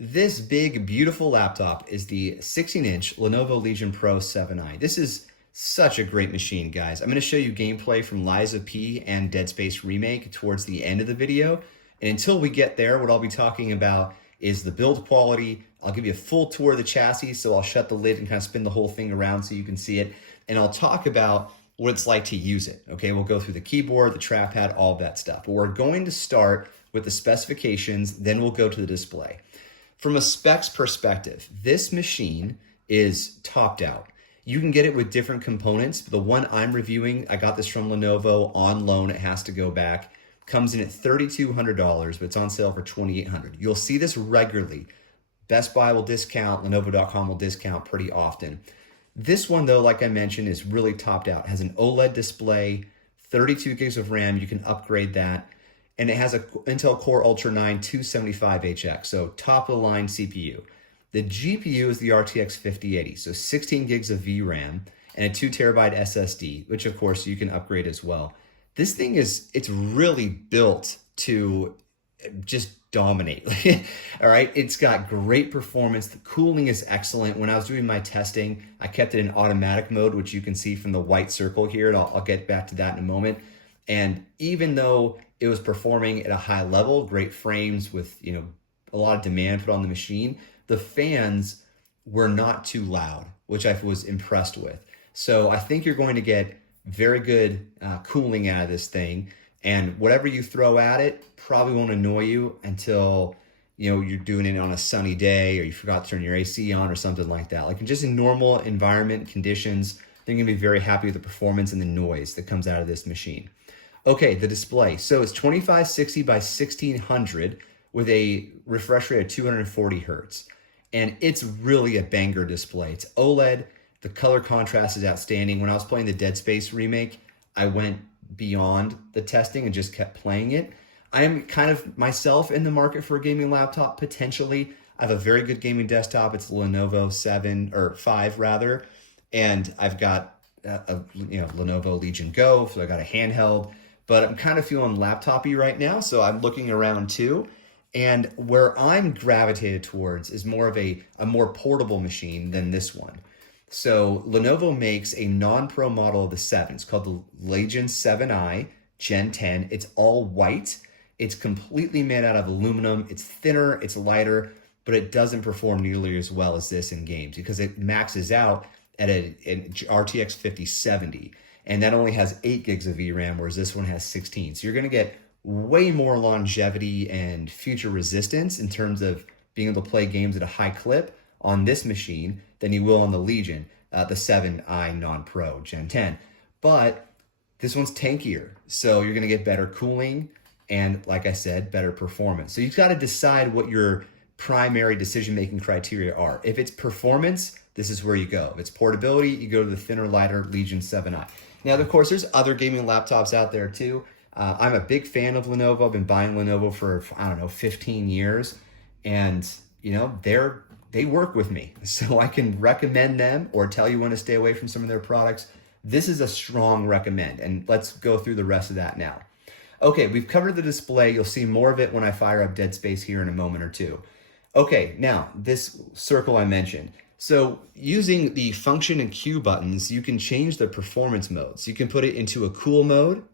This big, beautiful laptop is the 16-inch Lenovo Legion Pro 7i. This is such a great machine, guys. I'm going to show you gameplay from Lies of P and Dead Space Remake towards the end of the video. And until we get there, what I'll be talking about is the build quality. I'll give you a full tour of the chassis, so I'll shut the lid and kind of spin the whole thing around so you can see it. And I'll talk about what it's like to use it. Okay, we'll go through the keyboard, the trackpad, all of that stuff. But we're going to start with the specifications, then we'll go to the display. From a specs perspective, this machine is topped out. You can get it with different components. The one I'm reviewing, I got this from Lenovo on loan. It has to go back. Comes in at $3,200, but it's on sale for $2,800. You'll see this regularly. Best Buy will discount, Lenovo.com will discount pretty often. This one, though, like I mentioned, is really topped out. It has an OLED display, 32 gigs of RAM. You can upgrade that. And it has a Intel Core Ultra 9 275HX, so top of the line CPU. The GPU is the RTX 5080, so 16 gigs of VRAM and a 2 terabyte SSD, which of course you can upgrade as well. This thing it's really built to just dominate. All right, it's got great performance. The cooling is excellent. When I was doing my testing, I kept it in automatic mode, which you can see from the white circle here, and I'll get back to that in a moment. And even though it was performing at a high level, great frames with, a lot of demand put on the machine, the fans were not too loud, which I was impressed with. So I think you're going to get very good cooling out of this thing. And whatever you throw at it probably won't annoy you until, you're doing it on a sunny day or you forgot to turn your AC on or something like that. Like just in normal environment conditions, they're gonna be very happy with the performance and the noise that comes out of this machine. Okay, the display. So it's 2560 by 1600 with a refresh rate of 240 hertz. And it's really a banger display. It's OLED. The color contrast is outstanding. When I was playing the Dead Space remake, I went beyond the testing and just kept playing it. I am kind of myself in the market for a gaming laptop, potentially. I have a very good gaming desktop. It's Lenovo 5 rather. And I've got a Lenovo Legion Go, so I got a handheld. But I'm kind of feeling laptop-y right now, so I'm looking around too. And where I'm gravitated towards is more of a more portable machine than this one. So Lenovo makes a non-pro model of the 7. It's called the Legion 7i Gen 10. It's all white. It's completely made out of aluminum. It's thinner, it's lighter, but it doesn't perform nearly as well as this in games because it maxes out at an RTX 5070. And that only has 8 gigs of VRAM, whereas this one has 16. So you're going to get way more longevity and future resistance in terms of being able to play games at a high clip on this machine than you will on the Legion, the 7i non-pro Gen 10. But this one's tankier, so you're going to get better cooling and, like I said, better performance. So you've got to decide what your primary decision-making criteria are. If it's performance, this is where you go. If it's portability, you go to the thinner, lighter Legion 7i. Now, of course, there's other gaming laptops out there too. I'm a big fan of Lenovo. I've been buying Lenovo for, 15 years. And, they work with me. So I can recommend them or tell you when to stay away from some of their products. This is a strong recommend. And let's go through the rest of that now. Okay, we've covered the display. You'll see more of it when I fire up Dead Space here in a moment or two. Okay, now this circle I mentioned. So using the function and Q buttons, you can change the performance modes. You can put it into a cool mode.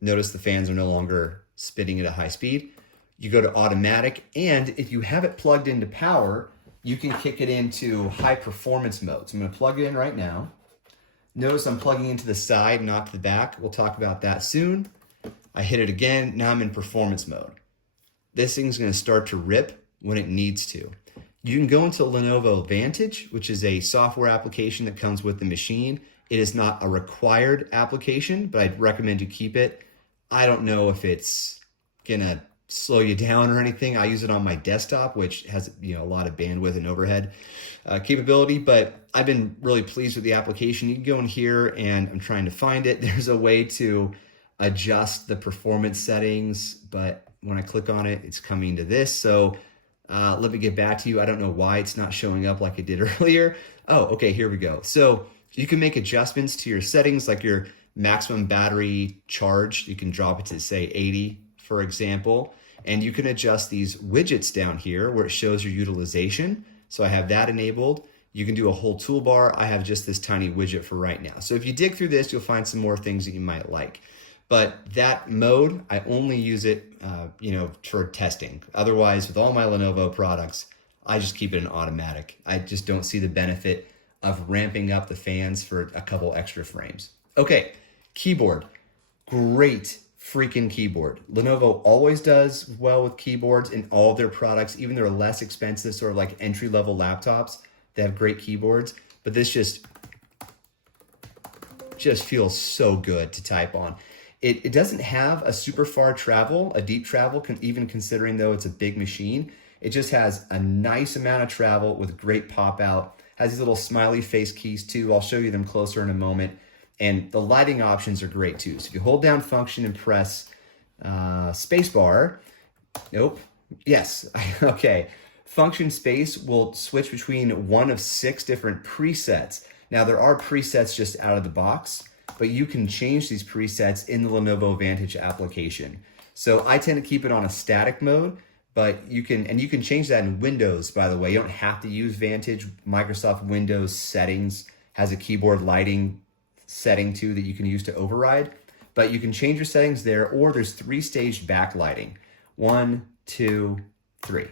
Notice the fans are no longer spinning at a high speed. You go to automatic, and if you have it plugged into power, you can kick it into high performance mode. So I'm gonna plug it in right now. Notice I'm plugging into the side, not to the back. We'll talk about that soon. I hit it again, now I'm in performance mode. This thing's gonna start to rip when it needs to. You can go into Lenovo Vantage, which is a software application that comes with the machine. It is not a required application, but I'd recommend you keep it. I don't know if it's gonna slow you down or anything. I use it on my desktop, which has a lot of bandwidth and overhead capability, but I've been really pleased with the application. You can go in here and I'm trying to find it. There's a way to adjust the performance settings, but when I click on it, it's coming to this. So let me get back to you. I don't know why it's not showing up like it did earlier. Oh, okay, here we go. So you can make adjustments to your settings, like your maximum battery charge. You can drop it to say 80, for example. And you can adjust these widgets down here where it shows your utilization. So I have that enabled. You can do a whole toolbar. I have just this tiny widget for right now. So if you dig through this, you'll find some more things that you might like. But that mode, I only use it, for testing. Otherwise, with all my Lenovo products, I just keep it in automatic. I just don't see the benefit of ramping up the fans for a couple extra frames. Okay, keyboard. Great freaking keyboard. Lenovo always does well with keyboards in all of their products, even their less expensive sort of like entry-level laptops. They have great keyboards, but this just feels so good to type on. It doesn't have a super far travel, a deep travel, even considering though it's a big machine. It just has a nice amount of travel with great pop out. Has these little smiley face keys too. I'll show you them closer in a moment. And the lighting options are great too. So if you hold down function and press spacebar, nope, yes, okay. Function space will switch between one of 6 different presets. Now there are presets just out of the box, but you can change these presets in the Lenovo Vantage application. So I tend to keep it on a static mode, but you can change that in Windows, by the way. You don't have to use Vantage. Microsoft Windows settings has a keyboard lighting setting too that you can use to override, but you can change your settings there, or there's 3-stage backlighting. 1, 2, 3,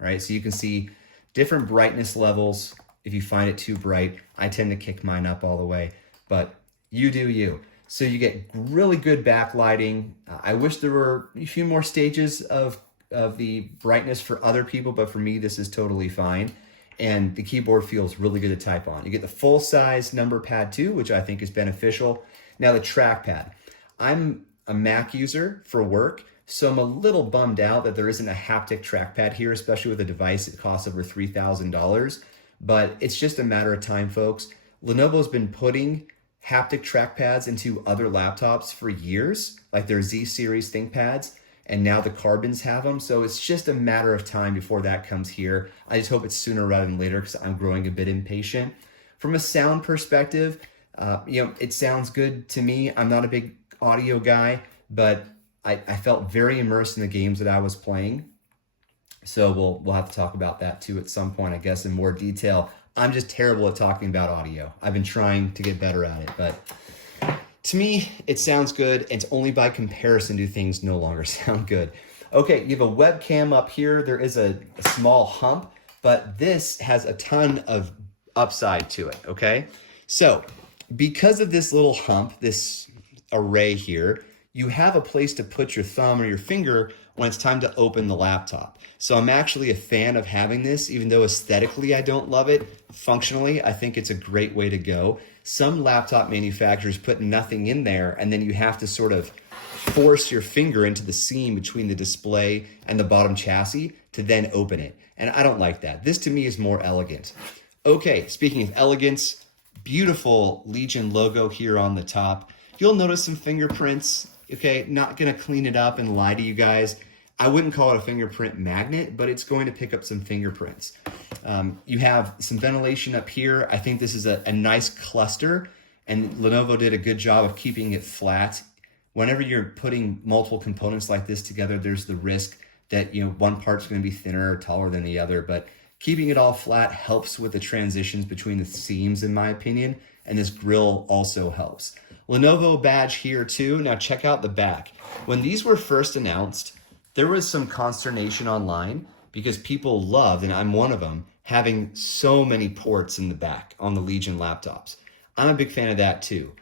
right? So you can see different brightness levels. If you find it too bright, I tend to kick mine up all the way, but you do you. So you get really good backlighting. I wish there were a few more stages of the brightness for other people, but for me, this is totally fine. And the keyboard feels really good to type on. You get the full size number pad too, which I think is beneficial. Now the trackpad. I'm a Mac user for work, so I'm a little bummed out that there isn't a haptic trackpad here, especially with a device that costs over $3,000. But it's just a matter of time, folks. Lenovo's been putting haptic trackpads into other laptops for years, like their Z series ThinkPads, and now the Carbons have them. So it's just a matter of time before that comes here. I just hope it's sooner rather than later because I'm growing a bit impatient. From a sound perspective, it sounds good to me. I'm not a big audio guy, but I felt very immersed in the games that I was playing. So we'll have to talk about that too at some point, I guess, in more detail. I'm just terrible at talking about audio. I've been trying to get better at it, but to me, it sounds good. It's only by comparison do things no longer sound good. Okay, you have a webcam up here. There is a small hump, but this has a ton of upside to it, okay? So because of this little hump, this array here, you have a place to put your thumb or your finger when it's time to open the laptop. So I'm actually a fan of having this, even though aesthetically I don't love it. Functionally, I think it's a great way to go. Some laptop manufacturers put nothing in there, and then you have to sort of force your finger into the seam between the display and the bottom chassis to then open it. And I don't like that. This to me is more elegant. Okay, speaking of elegance, beautiful Legion logo here on the top. You'll notice some fingerprints. Okay, not gonna clean it up and lie to you guys. I wouldn't call it a fingerprint magnet, but it's going to pick up some fingerprints. You have some ventilation up here. I think this is a nice cluster, and Lenovo did a good job of keeping it flat. Whenever you're putting multiple components like this together, there's the risk that one part's going to be thinner or taller than the other, but keeping it all flat helps with the transitions between the seams, in my opinion, and this grill also helps. Lenovo badge here too. Now check out the back. When these were first announced, there was some consternation online because people loved, and I'm one of them, having so many ports in the back on the Legion laptops. I'm a big fan of that too.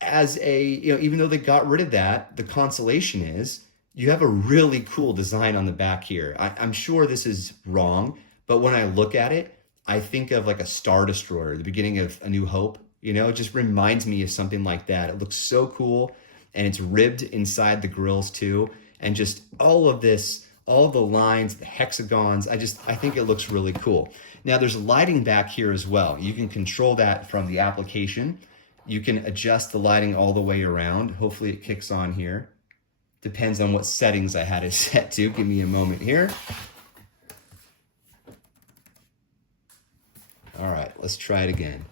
As even though they got rid of that, the consolation is you have a really cool design on the back here. I'm sure this is wrong, but when I look at it, I think of like a Star Destroyer, the beginning of A New Hope. It just reminds me of something like that. It looks so cool, and it's ribbed inside the grills too. And just all of this, all of the lines, the hexagons, I think it looks really cool. Now there's lighting back here as well. You can control that from the application. You can adjust the lighting all the way around. Hopefully it kicks on here. Depends on what settings I had it set to. Give me a moment here. All right, let's try it again.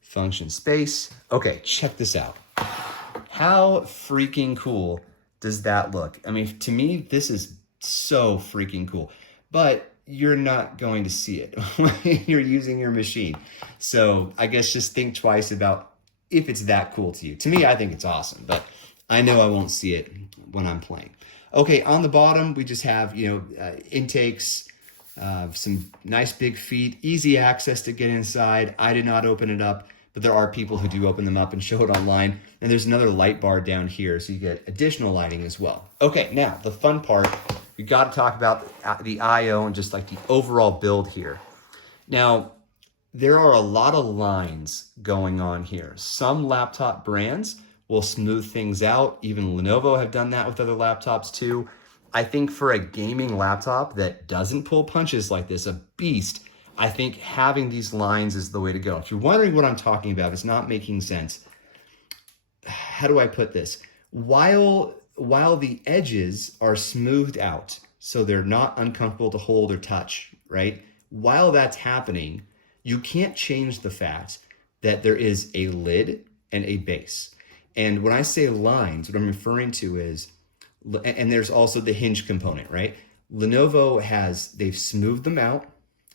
Function space. Okay, check this out. How freaking cool does that look? I mean, to me, this is so freaking cool. But you're not going to see it when you're using your machine. So I guess just think twice about if it's that cool to you. To me, I think it's awesome, but I know I won't see it when I'm playing. Okay, on the bottom, we just have, intakes, some nice big feet, easy access to get inside. I did not open it up, but there are people who do open them up and show it online. And there's another light bar down here, so you get additional lighting as well. Okay, now the fun part, you got to talk about the I/O and just like the overall build here. Now, there are a lot of lines going on here. Some laptop brands will smooth things out. Even Lenovo have done that with other laptops too. I think for a gaming laptop that doesn't pull punches like this, a beast, I think having these lines is the way to go. If you're wondering what I'm talking about, it's not making sense. How do I put this? While the edges are smoothed out, so they're not uncomfortable to hold or touch, right? While that's happening, you can't change the fact that there is a lid and a base. And when I say lines, what I'm referring to is, and there's also the hinge component, right? Lenovo they've smoothed them out,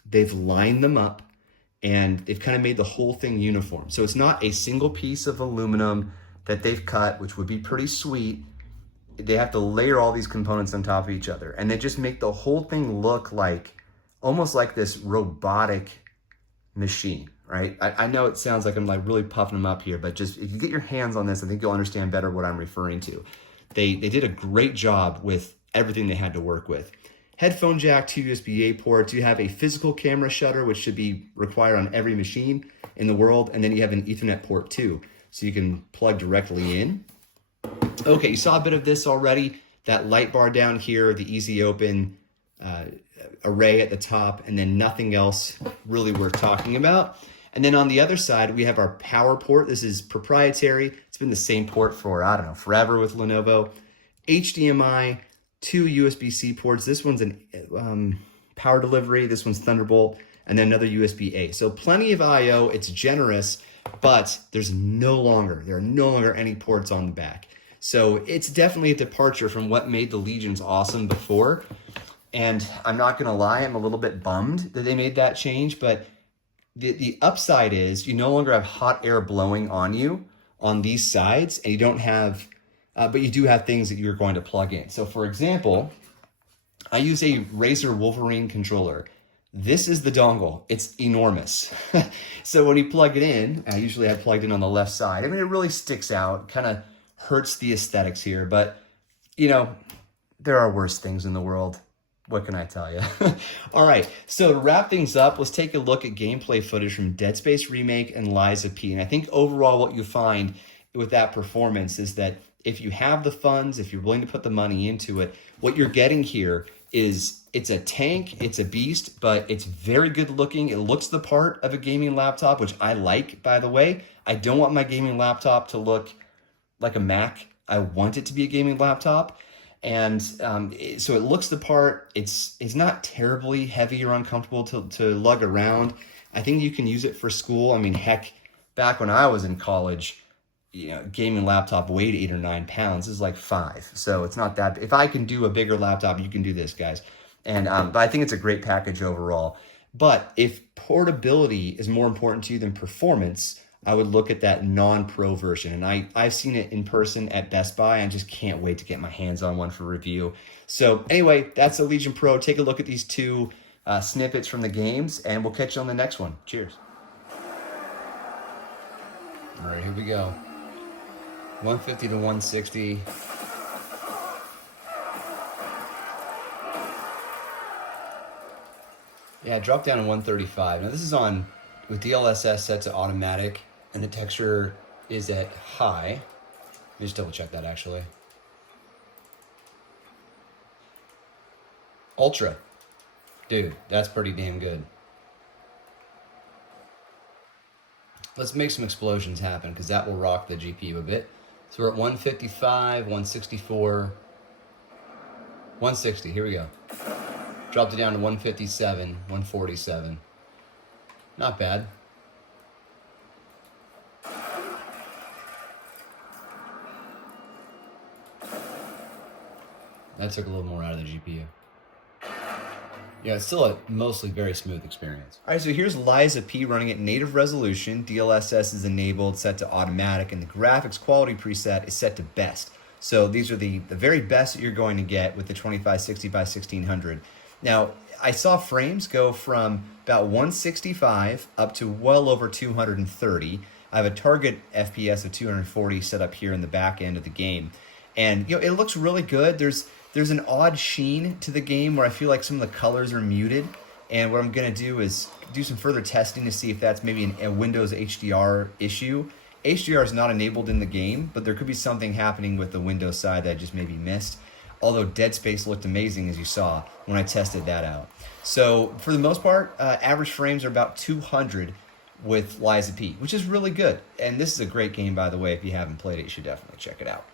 they've lined them up, and they've kind of made the whole thing uniform. So it's not a single piece of aluminum that they've cut, which would be pretty sweet. They have to layer all these components on top of each other, and they just make the whole thing look like almost like this robotic machine, right? I know it sounds like I'm like really puffing them up here, but just if you get your hands on this, I think you'll understand better what I'm referring to. They did a great job with everything they had to work with. Headphone jack, 2 USB-A ports. You have a physical camera shutter, which should be required on every machine in the world, and then you have an Ethernet port too, so you can plug directly in. Okay, you saw a bit of this already. That light bar down here, the easy open array at the top, and then nothing else really worth talking about. And then on the other side, we have our power port. This is proprietary. It's been the same port for, I don't know, forever with Lenovo. HDMI, 2 USB-C ports. This one's an power delivery. This one's Thunderbolt, and then another USB-A. So plenty of I/O. It's generous, but there are no longer any ports on the back. So it's definitely a departure from what made the Legions awesome before. And I'm not going to lie, I'm a little bit bummed that they made that change, but the upside is you no longer have hot air blowing on you on these sides, and you don't have, but you do have things that you're going to plug in. So for example, I use a Razer Wolverine controller. This is the dongle. It's enormous. So when you plug it in, usually I plugged in on the left side. I mean, it really sticks out, kind of hurts the aesthetics here, but there are worse things in the world. What can I tell you? All right, so to wrap things up, let's take a look at gameplay footage from Dead Space Remake and Lies of P. And I think overall what you find with that performance is that if you have the funds, if you're willing to put the money into it, what you're getting here is it's a tank, it's a beast, but it's very good looking. It looks the part of a gaming laptop, which I like, by the way. I don't want my gaming laptop to look like a Mac. I want it to be a gaming laptop. And so it looks the part. It's not terribly heavy or uncomfortable to lug around. I think you can use it for school. I mean, heck, back when I was in college, gaming laptop weighed 8 or 9 pounds. This is like 5. So it's not that. If I can do a bigger laptop, you can do this, guys. And but I think it's a great package overall. But if portability is more important to you than performance, I would look at that non-pro version. And I've seen it in person at Best Buy. I just can't wait to get my hands on one for review. So anyway, that's the Legion Pro. Take a look at these 2 snippets from the games, and we'll catch you on the next one. Cheers. All right, here we go. 150 to 160. Yeah, drop down to 135. Now this is on with DLSS set to automatic, and the texture is at high. Let me just double check that actually. Ultra. Dude, that's pretty damn good. Let's make some explosions happen, because that will rock the GPU a bit. So we're at 155, 164, 160. Here we go. Dropped it down to 157, 147. Not bad. That took a little more out of the GPU. Yeah, it's still a mostly very smooth experience. All right, so here's Liza P running at native resolution. DLSS is enabled, set to automatic, and the graphics quality preset is set to best. So these are the very best that you're going to get with the 2560 by 1600. Now, I saw frames go from about 165 up to well over 230. I have a target FPS of 240 set up here in the back end of the game. And it looks really good. There's an odd sheen to the game where I feel like some of the colors are muted. And what I'm going to do is do some further testing to see if that's maybe a Windows HDR issue. HDR is not enabled in the game, but there could be something happening with the Windows side that I just maybe missed. Although Dead Space looked amazing, as you saw when I tested that out. So for the most part, average frames are about 200 with Liza P, which is really good. And this is a great game, by the way. If you haven't played it, you should definitely check it out.